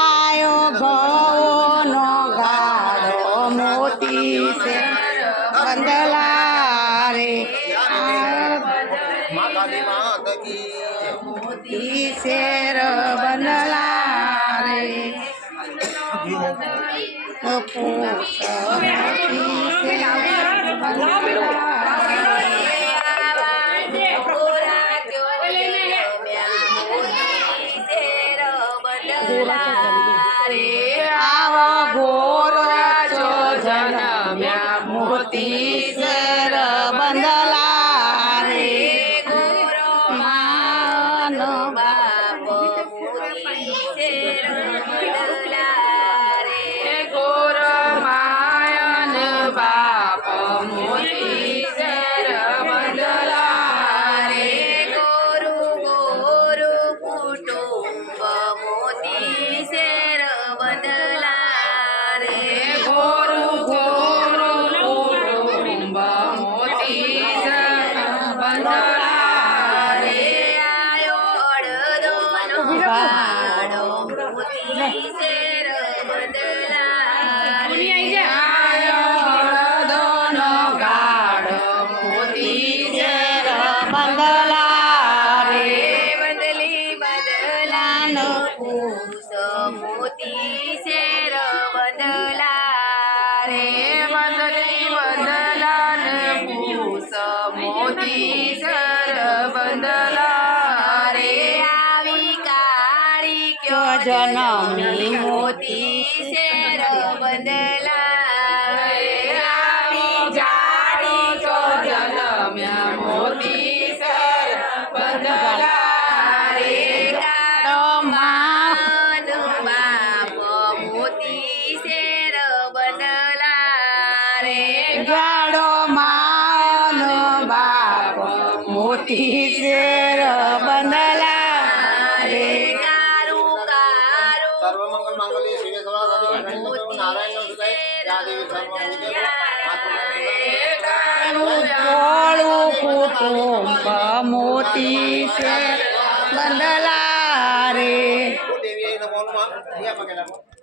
આયો ઘઉંનો ગાળો મોતી છે બંદલા રે મોતી શેર બંદલા રે. જન્મ્યા મોતી બંદલા રે બદલી બદલાન પૂસ મોતી શેર બદલા રે બંદલી બંદલાન પૂસ મોતી શેર બંદલા રે આવી કાળી કયો જનમી મોતી શેર બદલા મોતી શેર બંધલા રે. કારું કારું સર્વમંગલ માંગલ્ય શિવે નારાયણ સુદાય યા દેવી સર્વમંગલ કુટુંબ મોતી શેર બંધલા રે. દેવી નમો નમઃ અહીંયા પકડ્યા